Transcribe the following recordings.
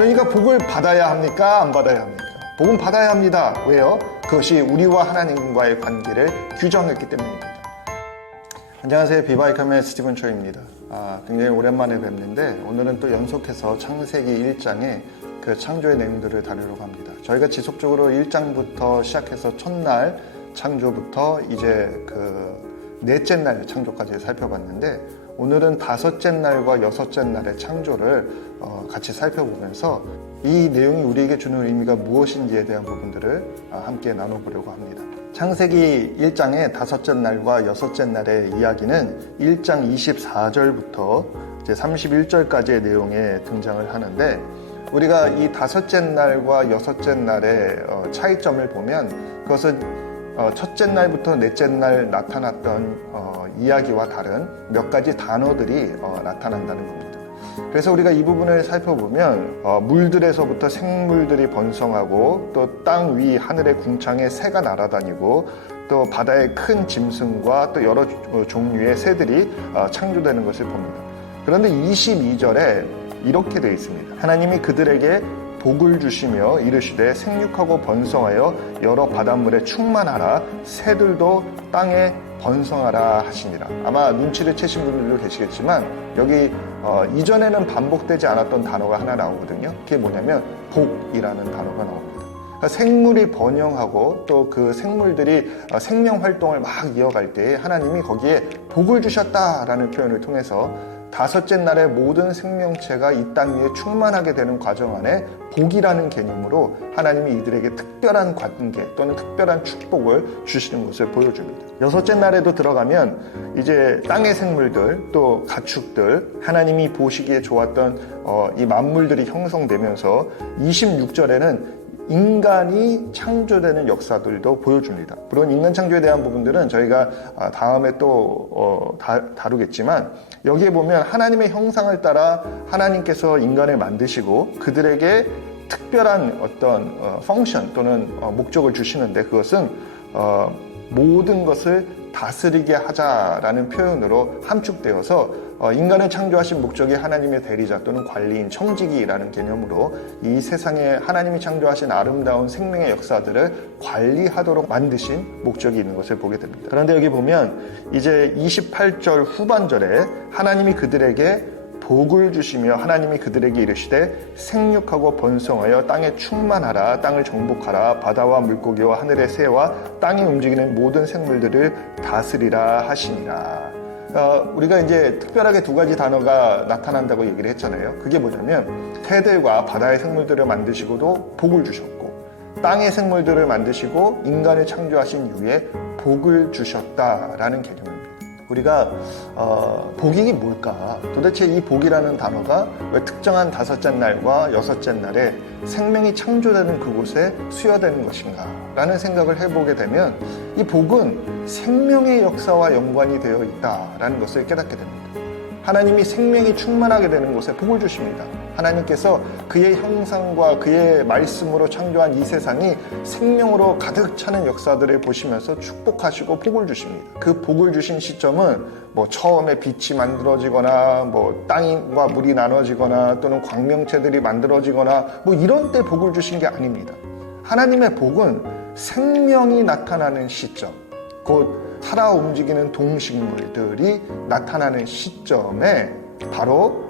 그러니까 복을 받아야 합니까? 안 받아야 합니까? 복은 받아야 합니다. 왜요? 그것이 우리와 하나님과의 관계를 규정했기 때문입니다. 안녕하세요. 비바이컴의 스티븐 초입니다. 굉장히 오랜만에 뵙는데 오늘은 또 연속해서 창세기 1장의 그 창조의 내용들을 다루려고 합니다. 저희가 지속적으로 1장부터 시작해서 첫날 창조부터 이제 그 넷째 날 창조까지 살펴봤는데 오늘은 다섯째 날과 여섯째 날의 창조를 같이 살펴보면서 이 내용이 우리에게 주는 의미가 무엇인지에 대한 부분들을 함께 나눠보려고 합니다. 창세기 1장의 다섯째 날과 여섯째 날의 이야기는 1장 24절부터 이제 31절까지의 내용에 등장을 하는데 우리가 이 다섯째 날과 여섯째 날의 차이점을 보면 그것은 첫째 날부터 넷째 날 나타났던 이야기와 다른 몇 가지 단어들이 나타난다는 겁니다. 그래서 우리가 이 부분을 살펴보면 물들에서부터 생물들이 번성하고 또 땅 위 하늘의 궁창에 새가 날아다니고 또 바다의 큰 짐승과 또 여러 종류의 새들이 창조되는 것을 봅니다. 그런데 22절에 이렇게 되어 있습니다. 하나님이 그들에게 복을 주시며 이르시되 생육하고 번성하여 여러 바닷물에 충만하라 새들도 땅에 번성하라 하시니라. 아마 눈치를 채신 분들도 계시겠지만 여기 이전에는 반복되지 않았던 단어가 하나 나오거든요. 그게 뭐냐면 복이라는 단어가 나옵니다. 그러니까 생물이 번영하고 또 그 생물들이 생명 활동을 막 이어갈 때 하나님이 거기에 복을 주셨다라는 표현을 통해서 다섯째 날에 모든 생명체가 이 땅 위에 충만하게 되는 과정 안에 복이라는 개념으로 하나님이 이들에게 특별한 관계 또는 특별한 축복을 주시는 것을 보여줍니다. 여섯째 날에도 들어가면 이제 땅의 생물들 또 가축들 하나님이 보시기에 좋았던 이 만물들이 형성되면서 26절에는 인간이 창조되는 역사들도 보여줍니다. 물론 인간 창조에 대한 부분들은 저희가 다음에 또 다루겠지만 여기에 보면 하나님의 형상을 따라 하나님께서 인간을 만드시고 그들에게 특별한 어떤 펑션 또는 목적을 주시는데 그것은 모든 것을 다스리게 하자라는 표현으로 함축되어서 인간을 창조하신 목적이 하나님의 대리자 또는 관리인 청지기라는 개념으로 이 세상에 하나님이 창조하신 아름다운 생명의 역사들을 관리하도록 만드신 목적이 있는 것을 보게 됩니다. 그런데 여기 보면 이제 28절 후반절에 하나님이 그들에게 복을 주시며 하나님이 그들에게 이르시되 생육하고 번성하여 땅에 충만하라 땅을 정복하라 바다와 물고기와 하늘의 새와 땅에 움직이는 모든 생물들을 다스리라 하시니라. 우리가 이제 특별하게 두 가지 단어가 나타난다고 얘기를 했잖아요. 그게 뭐냐면 새들과 바다의 생물들을 만드시고도 복을 주셨고 땅의 생물들을 만드시고 인간을 창조하신 이후에 복을 주셨다라는 개념입니다. 우리가 복이 뭘까? 도대체 이 복이라는 단어가 왜 특정한 다섯째 날과 여섯째 날에 생명이 창조되는 그곳에 수여되는 것인가? 라는 생각을 해보게 되면 이 복은 생명의 역사와 연관이 되어 있다라는 것을 깨닫게 됩니다. 하나님이 생명이 충만하게 되는 곳에 복을 주십니다. 하나님께서 그의 형상과 그의 말씀으로 창조한 이 세상이 생명으로 가득 차는 역사들을 보시면서 축복하시고 복을 주십니다. 그 복을 주신 시점은 처음에 빛이 만들어지거나 땅과 물이 나눠지거나 또는 광명체들이 만들어지거나 이런 때 복을 주신 게 아닙니다. 하나님의 복은 생명이 나타나는 시점, 곧 살아 움직이는 동식물들이 나타나는 시점에 바로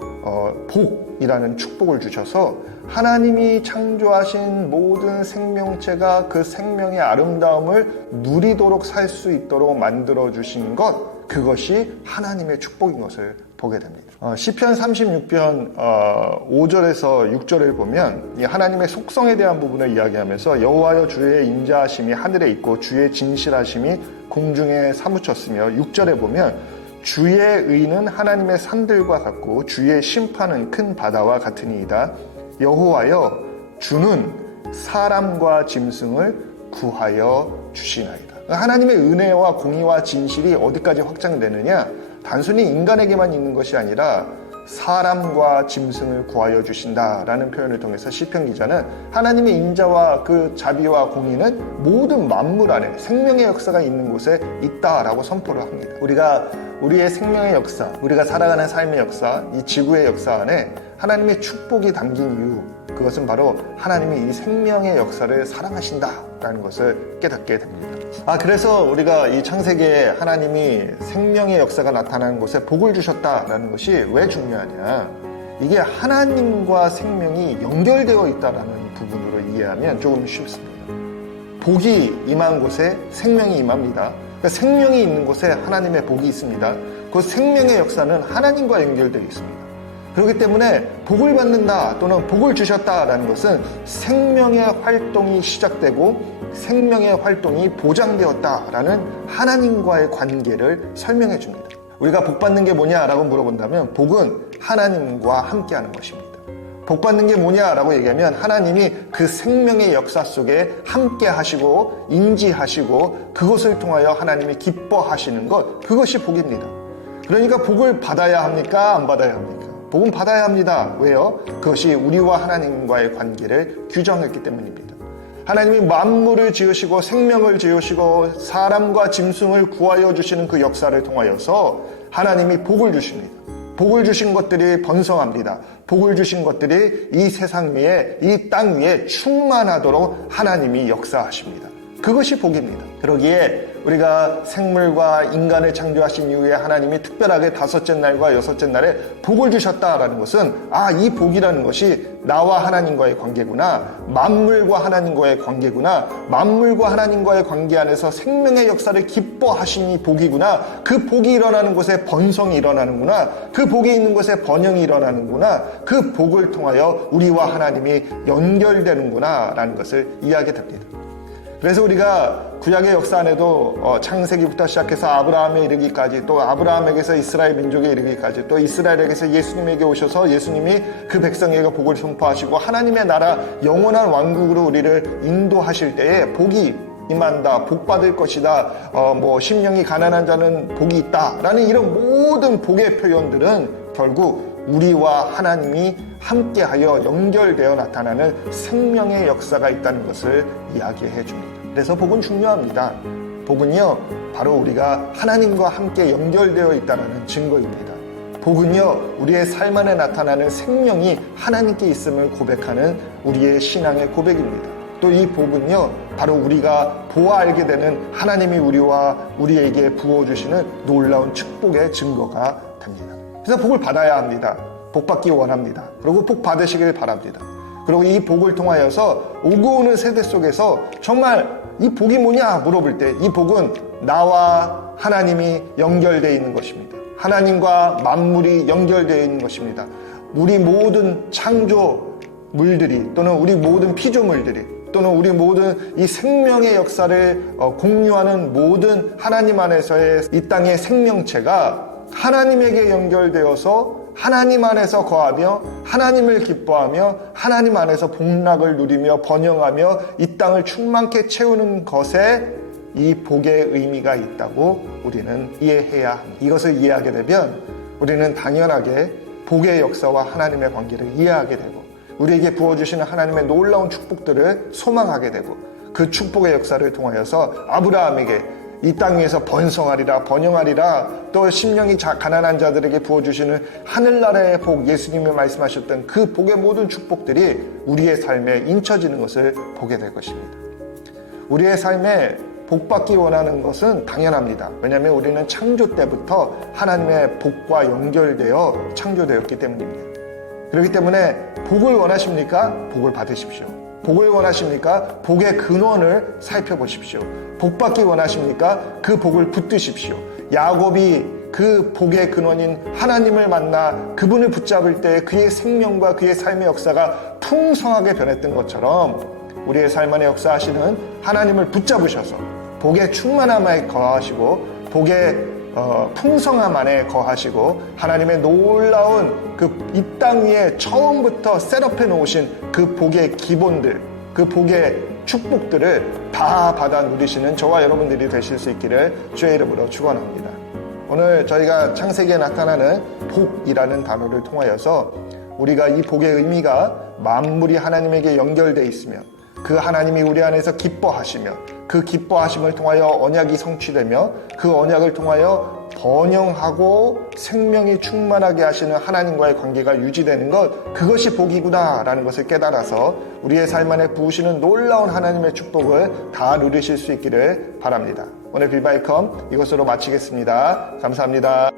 복이라는 축복을 주셔서 하나님이 창조하신 모든 생명체가 그 생명의 아름다움을 누리도록 살 수 있도록 만들어 주신 것, 그것이 하나님의 축복인 것을 보게 됩니다. 시편 36편 5절에서 6절을 보면 이 하나님의 속성에 대한 부분을 이야기하면서 여호와여 주의 인자하심이 하늘에 있고 주의 진실하심이 공중에 사무쳤으며 6절에 보면 주의 의는 하나님의 산들과 같고 주의 심판은 큰 바다와 같으니이다. 여호와여 주는 사람과 짐승을 구하여 주시나이다. 하나님의 은혜와 공의와 진실이 어디까지 확장되느냐? 단순히 인간에게만 있는 것이 아니라 사람과 짐승을 구하여 주신다라는 표현을 통해서 시편 기자는 하나님의 인자와 그 자비와 공의는 모든 만물 안에 생명의 역사가 있는 곳에 있다라고 선포를 합니다. 우리가 우리의 생명의 역사, 우리가 살아가는 삶의 역사, 이 지구의 역사 안에 하나님의 축복이 담긴 이유, 그것은 바로 하나님이 이 생명의 역사를 사랑하신다라는 것을 깨닫게 됩니다. 그래서 우리가 이 창세기에 하나님이 생명의 역사가 나타나는 곳에 복을 주셨다라는 것이 왜 중요하냐? 이게 하나님과 생명이 연결되어 있다라는 부분으로 이해하면 조금 쉽습니다. 복이 임한 곳에 생명이 임합니다. 그러니까 생명이 있는 곳에 하나님의 복이 있습니다. 그 생명의 역사는 하나님과 연결되어 있습니다. 그렇기 때문에 복을 받는다 또는 복을 주셨다라는 것은 생명의 활동이 시작되고 생명의 활동이 보장되었다라는 하나님과의 관계를 설명해 줍니다. 우리가 복 받는 게 뭐냐라고 물어본다면 복은 하나님과 함께하는 것입니다. 복 받는 게 뭐냐라고 얘기하면 하나님이 그 생명의 역사 속에 함께 하시고 인지하시고 그것을 통하여 하나님이 기뻐하시는 것, 그것이 복입니다. 그러니까 복을 받아야 합니까? 안 받아야 합니까? 복은 받아야 합니다. 왜요? 그것이 우리와 하나님과의 관계를 규정했기 때문입니다. 하나님이 만물을 지으시고 생명을 지으시고 사람과 짐승을 구하여 주시는 그 역사를 통하여서 하나님이 복을 주십니다. 복을 주신 것들이 번성합니다. 복을 주신 것들이 이 세상 위에, 이 땅 위에 충만하도록 하나님이 역사하십니다. 그것이 복입니다. 그러기에 우리가 생물과 인간을 창조하신 이후에 하나님이 특별하게 다섯째 날과 여섯째 날에 복을 주셨다라는 것은 이 복이라는 것이 나와 하나님과의 관계구나, 만물과 하나님과의 관계구나, 만물과 하나님과의 관계 안에서 생명의 역사를 기뻐하시니 복이구나, 그 복이 일어나는 곳에 번성이 일어나는구나, 그 복이 있는 곳에 번영이 일어나는구나, 그 복을 통하여 우리와 하나님이 연결되는구나 라는 것을 이해하게 됩니다. 그래서 우리가 구약의 역사 안에도 창세기부터 시작해서 아브라함에 이르기까지, 또 아브라함에게서 이스라엘 민족에 이르기까지, 또 이스라엘에게서 예수님에게 오셔서 예수님이 그 백성에게 복을 선포하시고 하나님의 나라 영원한 왕국으로 우리를 인도하실 때에 복이 임한다, 복 받을 것이다, 심령이 가난한 자는 복이 있다라는 이런 모든 복의 표현들은 결국 우리와 하나님이 함께하여 연결되어 나타나는 생명의 역사가 있다는 것을 이야기해 줍니다. 그래서 복은 중요합니다. 복은요, 바로 우리가 하나님과 함께 연결되어 있다는 증거입니다. 복은요, 우리의 삶 안에 나타나는 생명이 하나님께 있음을 고백하는 우리의 신앙의 고백입니다. 또 이 복은요, 바로 우리가 보아 알게 되는 하나님이 우리에게 부어주시는 놀라운 축복의 증거가 됩니다. 그래서 복을 받아야 합니다. 복 받기 원합니다. 그리고 복 받으시길 바랍니다. 그리고 이 복을 통하여서 오고 오는 세대 속에서 정말 이 복이 뭐냐 물어볼 때 이 복은 나와 하나님이 연결되어 있는 것입니다. 하나님과 만물이 연결되어 있는 것입니다. 우리 모든 창조물들이 또는 우리 모든 피조물들이 또는 우리 모든 이 생명의 역사를 공유하는 모든 하나님 안에서의 이 땅의 생명체가 하나님에게 연결되어서 하나님 안에서 거하며 하나님을 기뻐하며 하나님 안에서 복락을 누리며 번영하며 이 땅을 충만케 채우는 것에 이 복의 의미가 있다고 우리는 이해해야 합니다. 이것을 이해하게 되면 우리는 당연하게 복의 역사와 하나님의 관계를 이해하게 되고 우리에게 부어주시는 하나님의 놀라운 축복들을 소망하게 되고 그 축복의 역사를 통하여서 아브라함에게 이 땅 위에서 번성하리라 번영하리라, 또 심령이 가난한 자들에게 부어주시는 하늘나라의 복, 예수님이 말씀하셨던 그 복의 모든 축복들이 우리의 삶에 인쳐지는 것을 보게 될 것입니다. 우리의 삶에 복 받기 원하는 것은 당연합니다. 왜냐하면 우리는 창조 때부터 하나님의 복과 연결되어 창조되었기 때문입니다. 그렇기 때문에 복을 원하십니까? 복을 받으십시오. 복을 원하십니까? 복의 근원을 살펴보십시오. 복 받기 원하십니까? 그 복을 붙드십시오. 야곱이 그 복의 근원인 하나님을 만나 그분을 붙잡을 때 그의 생명과 그의 삶의 역사가 풍성하게 변했던 것처럼 우리의 삶 안에 역사하시는 하나님을 붙잡으셔서 복의 충만함에 거하시고 복의 풍성함 안에 거하시고 하나님의 놀라운 그 이 땅 위에 처음부터 셋업해 놓으신 그 복의 기본들, 그 복의 축복들을 다 받아 누리시는 저와 여러분들이 되실 수 있기를 주의 이름으로 축원합니다. 오늘 저희가 창세기에 나타나는 복이라는 단어를 통하여서 우리가 이 복의 의미가 만물이 하나님에게 연결되어 있으며 그 하나님이 우리 안에서 기뻐하시며 그 기뻐하심을 통하여 언약이 성취되며 그 언약을 통하여 번영하고 생명이 충만하게 하시는 하나님과의 관계가 유지되는 것, 그것이 복이구나 라는 것을 깨달아서 우리의 삶 안에 부으시는 놀라운 하나님의 축복을 다 누리실 수 있기를 바랍니다. 오늘 비바이컴 이것으로 마치겠습니다. 감사합니다.